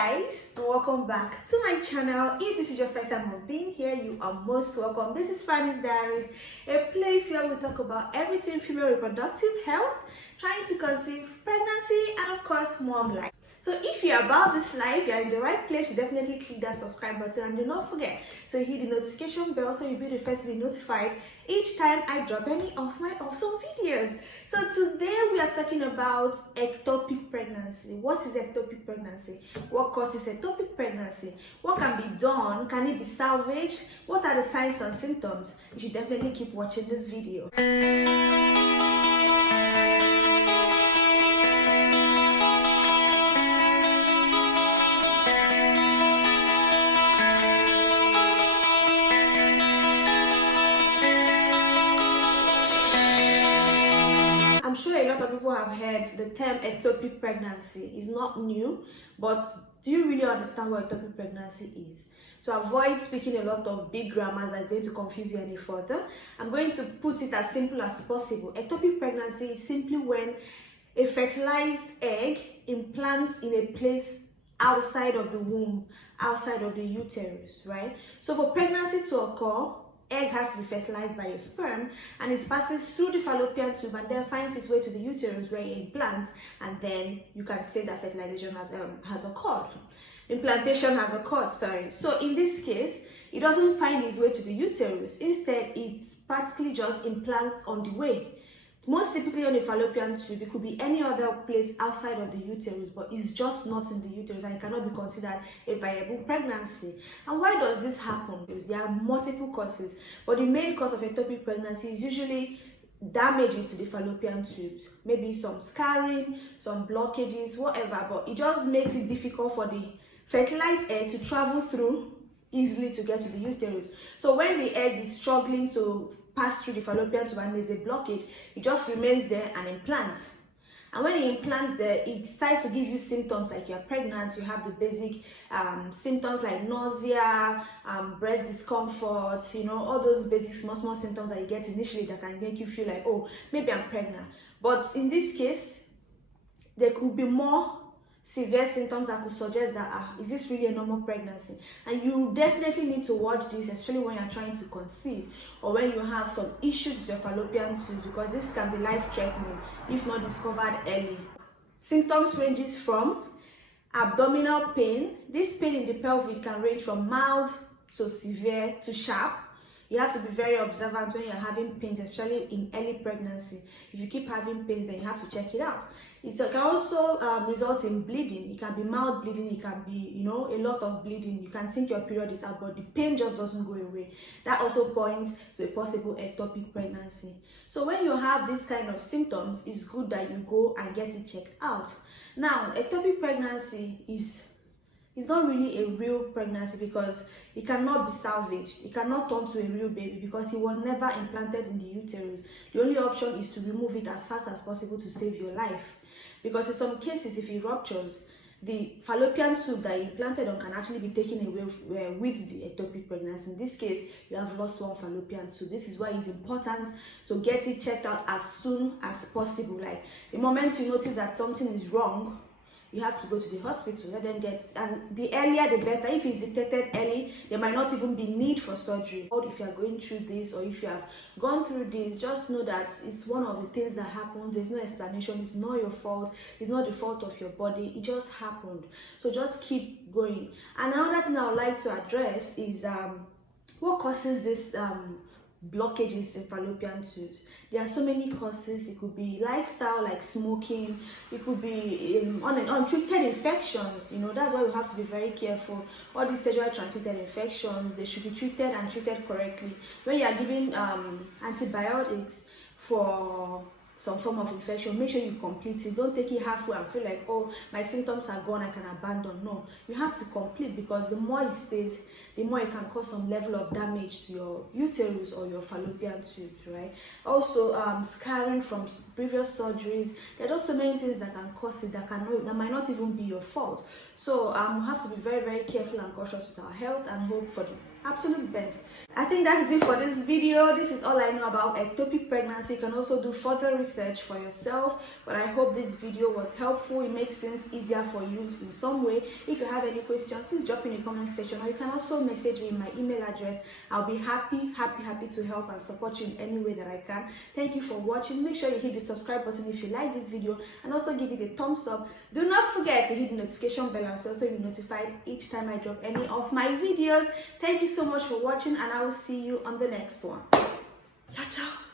guys, welcome back to my channel. If this is your first time of being here, you are most welcome. This is Fanny's Diaries, a place where we talk about everything female reproductive health, trying to conceive, pregnancy, and of course mom life. So if you're about this life, you're in the right place. You definitely click that subscribe button and do not forget to hit the notification bell so you'll be the first to be notified each time I drop any of my awesome videos. So today we are talking about ectopic pregnancy. What is ectopic pregnancy? What causes ectopic pregnancy? What can be done? Can it be salvaged? What are the signs and symptoms? You should definitely keep watching this video. I'm sure a lot of people have heard the term ectopic pregnancy. It's not new, but do you really understand what ectopic pregnancy is? To avoid speaking a lot of big grammar that's going to confuse you any further, I'm going to put it as simple as possible. Ectopic pregnancy is simply when a fertilized egg implants in a place outside of the womb, outside of the uterus, right? So for pregnancy to occur, egg has to be fertilized by a sperm, and it passes through the fallopian tube and then finds its way to the uterus where it implants, and then you can say that fertilization has occurred. Implantation has occurred, sorry. So in this case, it doesn't find its way to the uterus. Instead, it's practically just implants on the way. Most typically on the fallopian tube. It could be any other place outside of the uterus, but it's just not in the uterus and it cannot be considered a viable pregnancy. And why does this happen? There are multiple causes, but the main cause of ectopic pregnancy is usually damages to the fallopian tube. Maybe some scarring, some blockages, whatever, but it just makes it difficult for the fertilized egg to travel through easily to get to the uterus. So when the egg is struggling to pass through the fallopian tube and there's a blockage, it just remains there and implants. And when it implants there, it starts to give you symptoms like you're pregnant. You have the basic symptoms like nausea, breast discomfort, all those basic small symptoms that you get initially that can make you feel like, oh, maybe I'm pregnant. But in this case, there could be more severe symptoms that could suggest that is this really a normal pregnancy? And you definitely need to watch this, especially when you're trying to conceive or when you have some issues with your fallopian tube, because this can be life-threatening if not discovered early. Symptoms ranges from abdominal pain. This pain in the pelvic can range from mild to severe to sharp. You have to be very observant when you're having pains, especially in early pregnancy. If you keep having pains, then you have to check it out. It can also result in bleeding. It can be mild bleeding. It can be, a lot of bleeding. You can think your period is out, but the pain just doesn't go away. That also points to a possible ectopic pregnancy. So when you have this kind of symptoms, it's good that you go and get it checked out. Now, ectopic pregnancy is not really a real pregnancy because it cannot be salvaged. It cannot turn to a real baby because it was never implanted in the uterus. The only option is to remove it as fast as possible to save your life. Because in some cases, if it ruptures, the fallopian tube that you implanted on can actually be taken away with the ectopic pregnancy. In this case, you have lost one fallopian tube. This is why it's important to get it checked out as soon as possible. Like the moment you notice that something is wrong, you have to go to the hospital, let them and the earlier the better. If it's detected early, there might not even be need for surgery. Or if you are going through this or if you have gone through this, just know that it's one of the things that happens. There's no explanation. It's not your fault. It's not the fault of your body. It just happened. So just keep going. And another thing I would like to address is what causes this blockages in fallopian tubes. There are so many causes. It could be lifestyle like smoking. It could be untreated infections. That's why we have to be very careful. All these sexually transmitted infections, they should be treated and treated correctly. When you are giving antibiotics for some form of infection, make sure you complete it. Don't take it halfway and feel like, oh, my symptoms are gone, I can abandon. No, you have to complete, because the more it stays, the more it can cause some level of damage to your uterus or your fallopian tubes, right? Also, scarring from previous surgeries. There are also many things that can cause it that might not even be your fault. So we have to be very, very careful and cautious with our health and hope for the absolute best. I think that is it for this video. This is all I know about ectopic pregnancy. You can also do further research for yourself, but I hope this video was helpful. It makes things easier for you in some way. If you have any questions, please drop in the comment section, or you can also message me in my email address. I'll be happy to help and support you in any way that I can. Thank you for watching. Make sure you hit the subscribe button if you like this video, and also give it a thumbs up. Do not forget to hit the notification bell as well, so you'll be notified each time I drop any of my videos. Thank you so much for watching, and I will see you on the next one. Ciao, ciao.